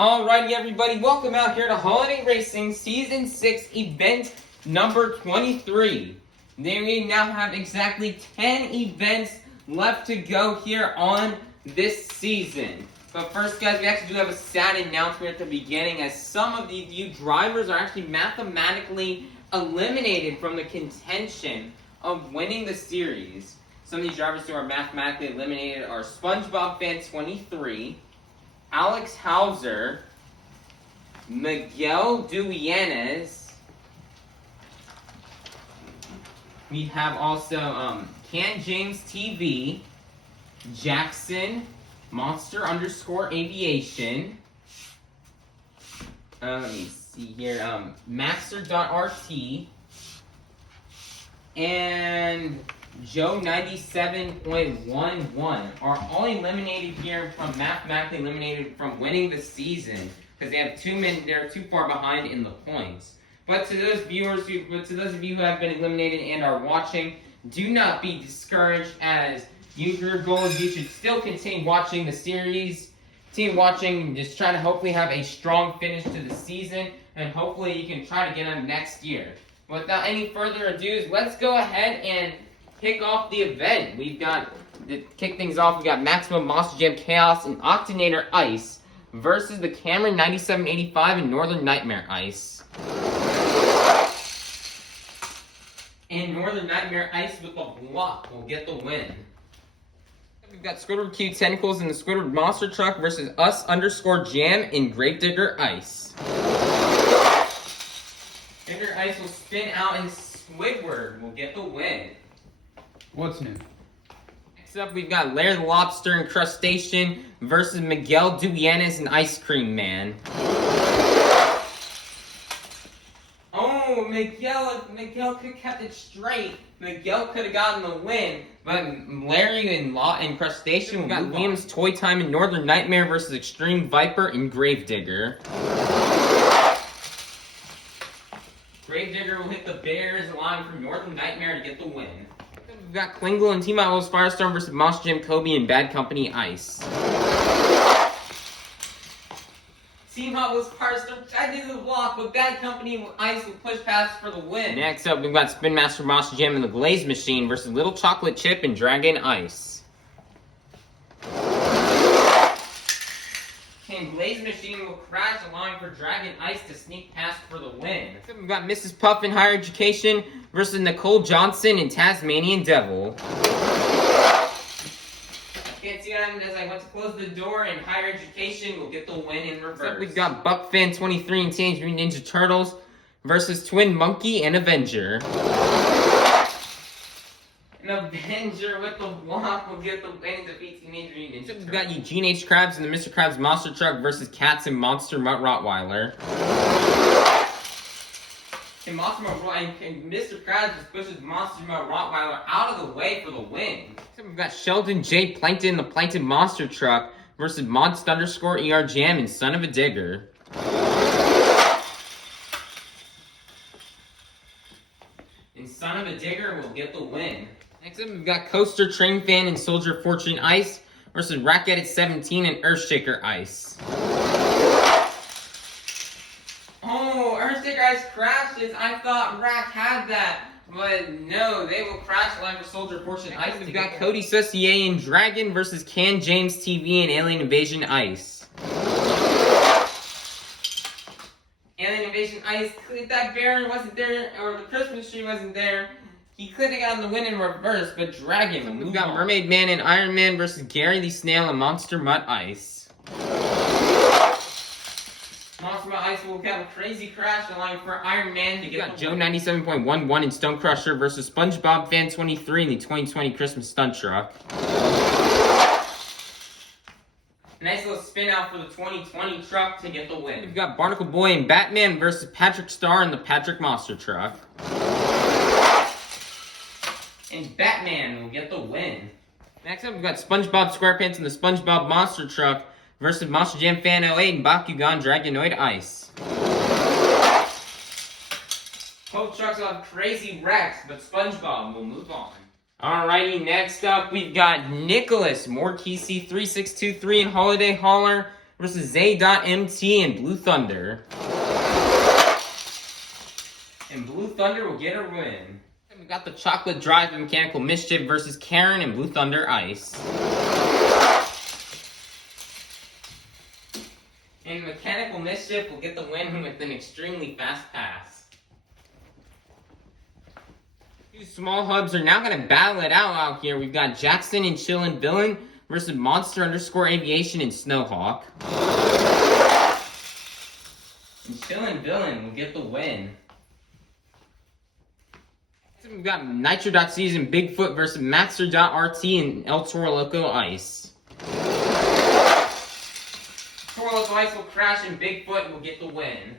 Alrighty, everybody, welcome out here to Holiday Racing Season 6 event number 23. We now have exactly 10 events left to go here on this season. But first, guys, we actually do have a sad announcement at the beginning, as some of you drivers are actually mathematically eliminated from the contention of winning the series. Some of these drivers who are mathematically eliminated are SpongeBob Fan 23, Alex Hauser, Miguel Dueñas. We have also Can James TV, Jackson, Monster _ Aviation. Let me see here. Maxer.RT and Joe 97.11 are all eliminated here from mathematically eliminated from winning the season because they have they're too far behind in the points. But to those of you who have been eliminated and are watching, do not be discouraged, as your goal is you should still continue watching the series. Continue watching, just trying to hopefully have a strong finish to the season, and hopefully you can try to get them next year. Without any further ado, let's go ahead and kick off the event. To kick things off, we got Maximum Monster Jam Chaos and Octanator Ice versus the Cameron 9785 and Northern Nightmare Ice. And Northern Nightmare Ice with a block will get the win. We've got Squidward Q Tentacles and the Squidward Monster Truck versus Us _ Jam and Gravedigger Ice. Gravedigger Ice will spin out and Squidward will get the win. What's new? Next up, we've got Larry the Lobster and Crustacean versus Miguel Dueñas and Ice Cream Man. Oh, Miguel could have kept it straight. Miguel could have gotten the win, but Larry and Crustacean, we got Liam's Toy Time and Northern Nightmare versus Extreme Viper and Gravedigger. Gravedigger will hit the Bears, allowing for Northern Nightmare to get the win. We've got Klingle and Team Outlaws Firestorm versus Monster Jam Kobe and Bad Company Ice. Team Outlaws Firestorm tried to do the block, but Bad Company Ice will push past for the win. Next up, we've got Spin Master Monster Jam and the Glaze Machine versus Little Chocolate Chip and Dragon Ice. And Glaze Machine will crash, allowing for Dragon Ice to sneak past for the win. Next up, we've got Mrs. Puff in Higher Education versus Nicole Johnson and Tasmanian Devil. Can't see what happened as I went to close the door, and Higher Education will get the win in reverse. Next up, we've got Buck Fan 23 and Teenage Mutant Ninja Turtles versus Twin Monkey and Avenger. An Avenger with the block will get the win and defeat Teenage Mutant Ninja Turtles. We've got Eugene H. Krabs and the Mr. Krabs Monster Truck versus Cats and Monster Mutt Rottweiler. And Mr. Krabs just pushes Monster Mutt Rottweiler out of the way for the win. So we've got Sheldon J. Plankton and the Plankton Monster Truck versus Monster _ ER Jam and Son of a Digger. And Son of a Digger will get the win. Next up, we've got Coaster Train Fan and Soldier Fortune Ice versus Rack Edit 17 and Earthshaker Ice. Oh, Earthshaker Ice crashes. I thought Rack had that, but no, they will crash line for Soldier Fortune Ice. We've got Cody Saucier and Dragon versus Can James TV and Alien Invasion Ice. Alien Invasion Ice, if that Baron wasn't there, or the Christmas tree wasn't there, he could have gotten the win in reverse, but Dragon. We've got Mermaid Man and Iron Man versus Gary the Snail and Monster Mutt Ice. Monster Mutt Ice will have a crazy crash, allowing for Iron Man to get Joe 97.11 and Stone Crusher versus SpongeBob Fan 23 in the 2020 Christmas Stunt Truck. Nice little spin out for the 2020 truck to get the win. We've got Barnacle Boy and Batman versus Patrick Star and the Patrick Monster Truck. And Batman will get the win. Next up, we've got SpongeBob SquarePants and the SpongeBob Monster Truck versus Monster Jam Fan 08 and Bakugan Dragonoid Ice. Both trucks will have crazy wrecks, but SpongeBob will move on. Alrighty, next up we've got Nicholas Morkisi 3623 and Holiday Hauler versus Z.MT and Blue Thunder. And Blue Thunder will get a win. And we got the Chocolate Drive and Mechanical Mischief versus Karen and Blue Thunder Ice. And Mechanical Mischief will get the win with an extremely fast pass. Two small hubs are now going to battle it out here. We've got Jackson and Chillin' Villain versus Monster_Aviation and Snowhawk. And Chillin' Villain will get the win. So we've got Nitro.Season Bigfoot versus Maxer.RT and El Toro Loco Ice. Toro Loco Ice will crash and Bigfoot will get the win.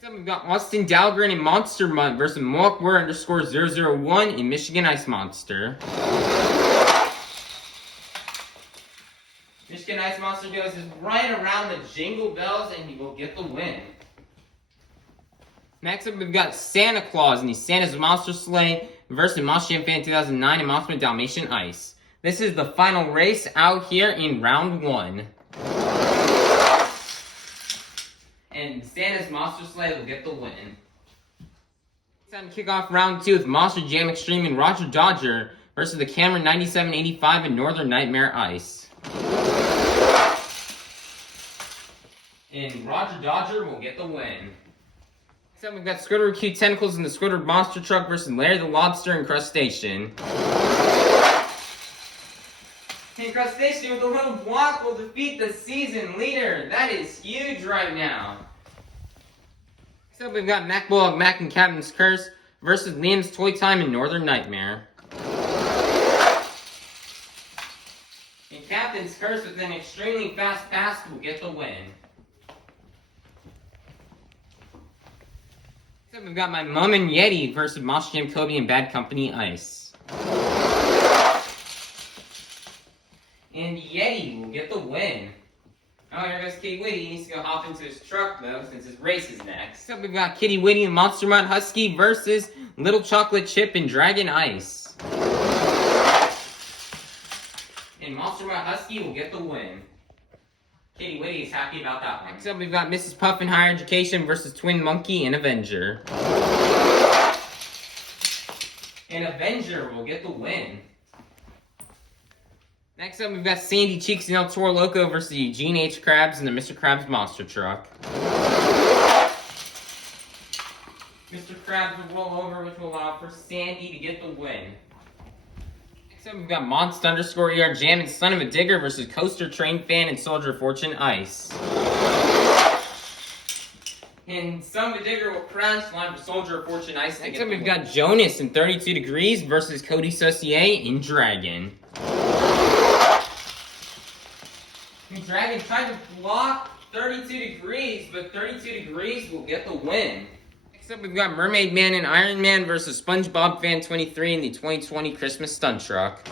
So we've got Austin Dahlgren and Monster Mutt versus Mohawkware_001 and Michigan Ice Monster. Michigan Ice Monster goes right around the Jingle Bells and he will get the win. Next up, we've got Santa Claus and the Santa's Monster Sleigh versus Monster Jam Fan 2009 and Mothman Dalmatian Ice. This is the final race out here in round 1. And Santa's Monster Sleigh will get the win. It's time to kick off round 2 with Monster Jam Extreme and Roger Dodger versus the Cameron 9785 and Northern Nightmare Ice. And Roger Dodger will get the win. Next up, we've got Squidward Q Tentacles and the Squidward Monster Truck versus Larry the Lobster and Crustacean. And Crustacean with a little block will defeat the season leader. That is huge right now. Next up, we've got Mac Bullock, Mac and Captain's Curse versus Liam's Toy Time and Northern Nightmare. And Captain's Curse with an extremely fast pass will get the win. Next up, we've got my Mum and Yeti versus Monster Jam Kobe and Bad Company Ice. And Yeti will get the win. Oh, here goes Kitty Witty. He needs to go hop into his truck, though, since his race is next. So we've got Kitty Witty and Monster Mutt Husky versus Little Chocolate Chip and Dragon Ice. And Monster Mutt Husky will get the win. Kitty Witty is happy about that one. Next up, we've got Mrs. Puff and Higher Education versus Twin Monkey and Avenger. And Avenger will get the win. Next up, we've got Sandy Cheeks and El Toro Loco versus Eugene H. Krabs and the Mr. Krabs Monster Truck. Mr. Krabs will roll over, which will allow for Sandy to get the win. Next up, we've got Monst_ER Jam and Son of a Digger versus Coaster Train Fan and Soldier of Fortune Ice. And Son of a Digger will crash line for Soldier of Fortune Ice. Next up, we've got Jonas and 32 Degrees versus Cody Saucier in Dragon. And Dragon tried to block 32 Degrees, but 32 Degrees will get the win. Next up, we've got Mermaid Man and Iron Man versus SpongeBob Fan 23 in the 2020 Christmas Stunt Truck.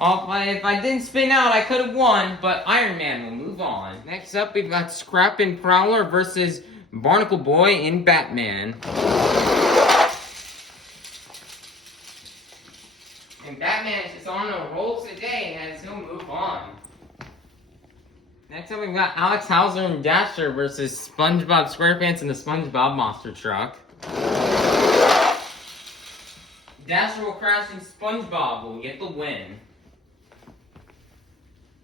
If I didn't spin out, I could have won, but Iron Man will move on. Next up, we've got Scrap and Prowler versus Barnacle Boy in Batman. And Batman is just on a roll today as he'll move on. Next up, we've got Alex Hauser and Dasher versus SpongeBob SquarePants and the SpongeBob Monster Truck. Dasher will crash and SpongeBob will get the win.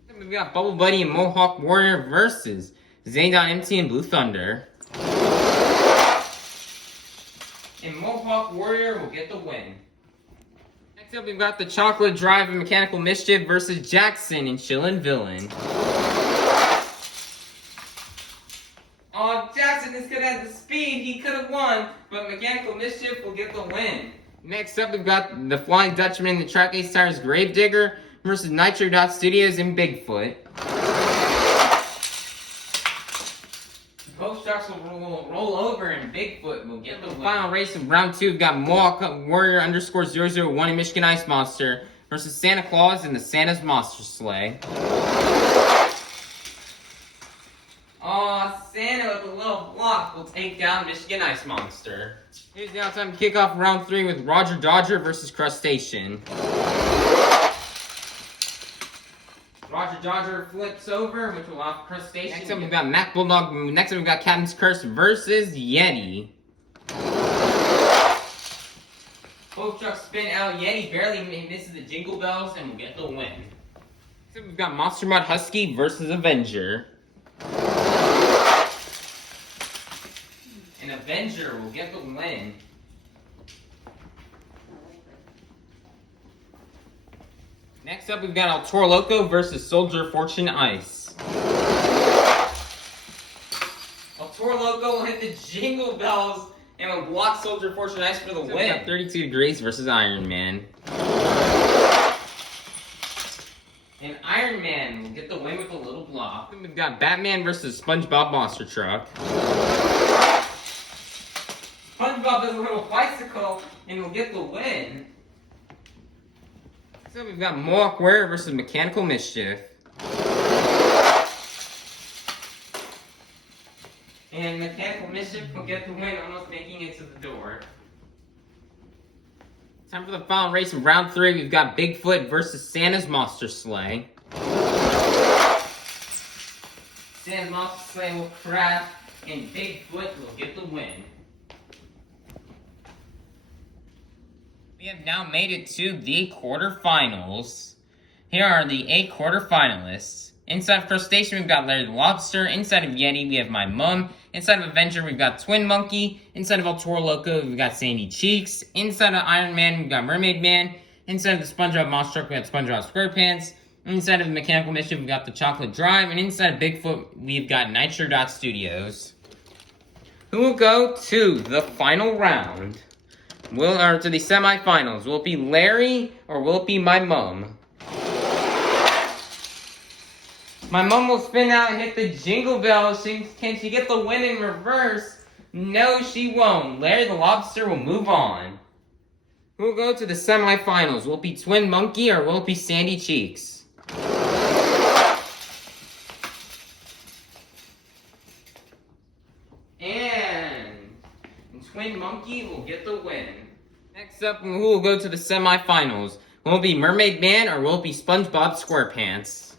Then we've got Bubble Buddy and Mohawk Warrior versus Zane.MT and Blue Thunder. And Mohawk Warrior will get the win. Next up, we've got the Chocolate Drive and Mechanical Mischief versus Jackson and Chillin' Villain. Oh, Jackson just could have the speed. He could have won, but Mechanical Mischief will get the win. Next up, we've got the Flying Dutchman and the Track Ace Tires Gravedigger versus Nitro.Studios and Bigfoot. Both trucks will roll over and Bigfoot will get the win. Final race of round 2, we've got Mohawk Warrior _001 and Michigan Ice Monster versus Santa Claus and the Santa's Monster Sleigh. Santa with a little block will take down Michigan Ice Monster. Here's now time to kick off round 3 with Roger Dodger versus Crustacean. Dodger flips over, which will off Crustacean. Next up, we've got Mac Bulldog. Next up, we've got Captain's Curse versus Yeti. Both trucks spin out. Yeti barely misses the Jingle Bells and will get the win. Next up, we've got Monster Mod Husky versus Avenger. And Avenger will get the win. Next up, we've got El Toro Loco versus Soldier Fortune Ice. El Toro Loco will hit the Jingle Bells and will block Soldier Fortune Ice for the win. We've got 32 Degrees versus Iron Man. And Iron Man will get the win with a little block. Then we've got Batman versus SpongeBob Monster Truck. SpongeBob does a little bicycle and will get the win. So we've got Mohawk Warrior versus Mechanical Mischief. And Mechanical Mischief will get the win, almost making it to the door. Time for the final race of round 3. We've got Bigfoot versus Santa's Monster Sleigh. Santa's Monster Sleigh will crash, and Bigfoot will get the win. We have now made it to the quarterfinals. Here are the 8 quarterfinalists. Inside of Crustacean, we've got Larry the Lobster. Inside of Yeti, we have my mom. Inside of Avenger, we've got Twin Monkey. Inside of El Toro Loco, we've got Sandy Cheeks. Inside of Iron Man, we've got Mermaid Man. Inside of the SpongeBob Monster Truck, we've got SpongeBob SquarePants. Inside of the Mechanical Mischief, we've got the Chocolate Drive. And inside of Bigfoot, we've got Nitro Dot Studios. Who will go to the final round? Or to the semifinals? Will it be Larry or will it be my mom? My mom will spin out and hit the Jingle Bells. Can she get the win in reverse? No, she won't. Larry the Lobster will move on. Who will go to the semifinals? Will it be Twin Monkey or will it be Sandy Cheeks? And Twin Monkey will get the win. Next up, who will go to the semifinals? Will it be Mermaid Man or will it be SpongeBob SquarePants?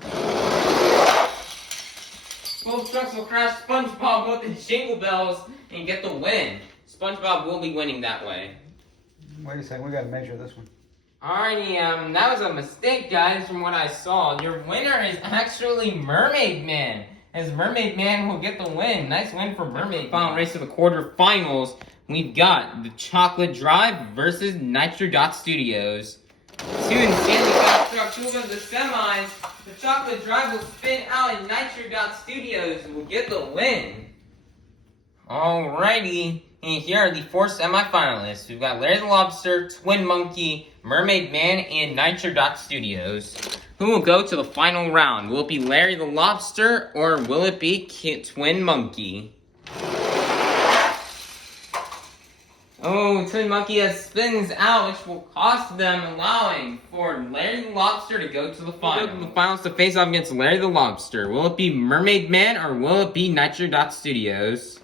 Both trucks will crash SpongeBob with the Jingle Bells and get the win. SpongeBob will be winning that way. Wait a second, we gotta measure this one. Alrighty, that was a mistake, guys, from what I saw. Your winner is actually Mermaid Man, as Mermaid Man will get the win. Nice win for Mermaid Man. Final race of the quarterfinals, we've got the Chocolate Drive versus Nitro Dot Studios. Two insanely fast trucks. Who will go to the semis? The Chocolate Drive will spin out and Nitro Dot Studios will get the win. Alrighty, and here are the 4 semifinalists. We've got Larry the Lobster, Twin Monkey, Mermaid Man, and Nitro Dot Studios. Who will go to the final round? Will it be Larry the Lobster or will it be Twin Monkey? Oh, Twin Monkey has spins out, which will cost them, allowing for Larry the Lobster to go to the finals. Go to the finals to face off against Larry the Lobster. Will it be Mermaid Man or will it be Nitro Dot Studios?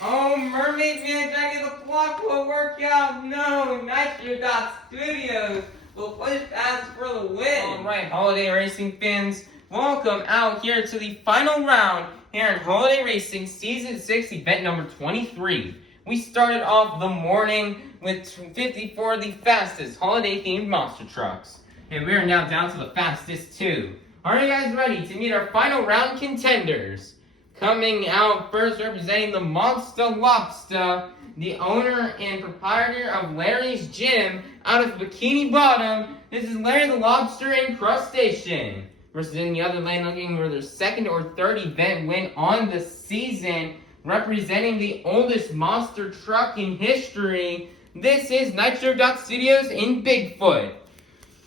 Oh, Mermaid Man trying to get the block will work out. No, Nitro Dot Studios will push past for the win. Alright, Holiday Racing fans, welcome out here to the final round here in Holiday Racing Season 6, event number 23. We started off the morning with 54 of the fastest holiday-themed monster trucks. And we are now down to the fastest 2. Are you guys ready to meet our final round contenders? Coming out first, representing the Monster Lobster, the owner and proprietor of Larry's Gym out of Bikini Bottom. This is Larry the Lobster and Crustacean. Versus in the other lane, looking for their 2nd or 3rd event win on the season, representing the oldest monster truck in history. This is Nitro Dot Studios in Bigfoot.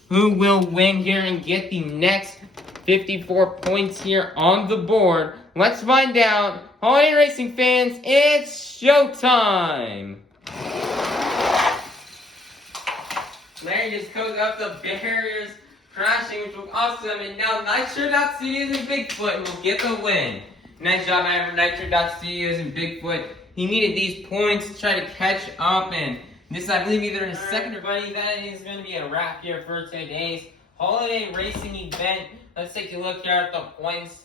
Who will win here and get the next 54 points here on the board? Let's find out. Holiday Racing fans, it's showtime! Larry just goes up the barriers, crashing, which was awesome, and now Nitro Dot Studios and Bigfoot will get the win. Nice job, Nitro Dot Studios and Bigfoot. He needed these points to try to catch up, and this, I believe, either his 2nd or buddy. That is going to be a wrap here for today's holiday racing event. Let's take a look here at the points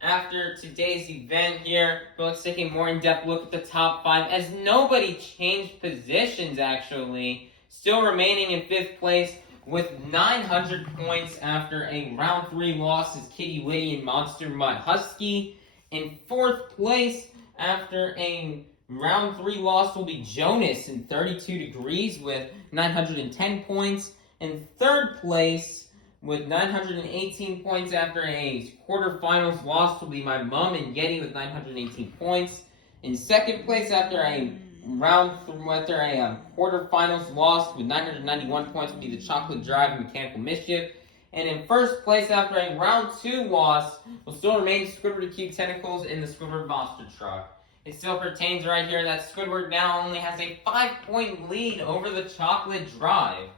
after today's event here. Let's take a more in-depth look at the top 5 as nobody changed positions actually. Still remaining in 5th place with 900 points after a round 3 loss is Kitty Witty and Monster Mutt Husky. In 4th place after a round 3 loss will be Jonas in 32 Degrees with 910 points. In 3rd place with 918 points after a quarterfinals loss will be my mom and Yeti with 918 points. In 2nd place after a quarterfinals loss with 991 points will be the Chocolate Drive and Mechanical Mischief. And in 1st place after a round 2 loss will still remain Squidward Cute Tentacles in the Squidward Monster Truck. It still pertains right here that Squidward now only has a 5-point lead over the Chocolate Drive.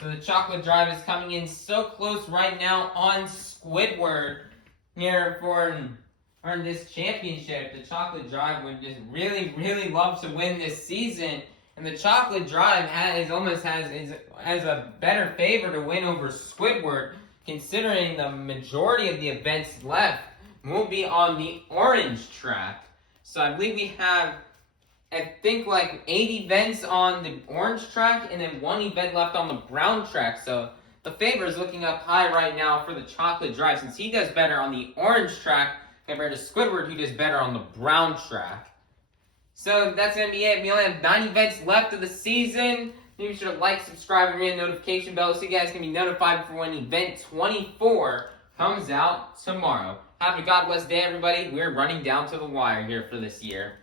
So the Chocolate Drive is coming in so close right now on Squidward here for this championship. The Chocolate Drive would just really, really love to win this season. And the Chocolate Drive has a better favor to win over Squidward, considering the majority of the events left will be on the orange track. So I believe we have, I think, like 8 events on the orange track and then 1 event left on the brown track. So the favor is looking up high right now for the Chocolate Drive since he does better on the orange track compared to Squidward, who does better on the brown track. So that's going to be it. We only have 9 events left of the season. Make sure to like, subscribe, and ring the notification bell so you guys can be notified for when event 24 comes out tomorrow. Have a God bless day, everybody. We're running down to the wire here for this year.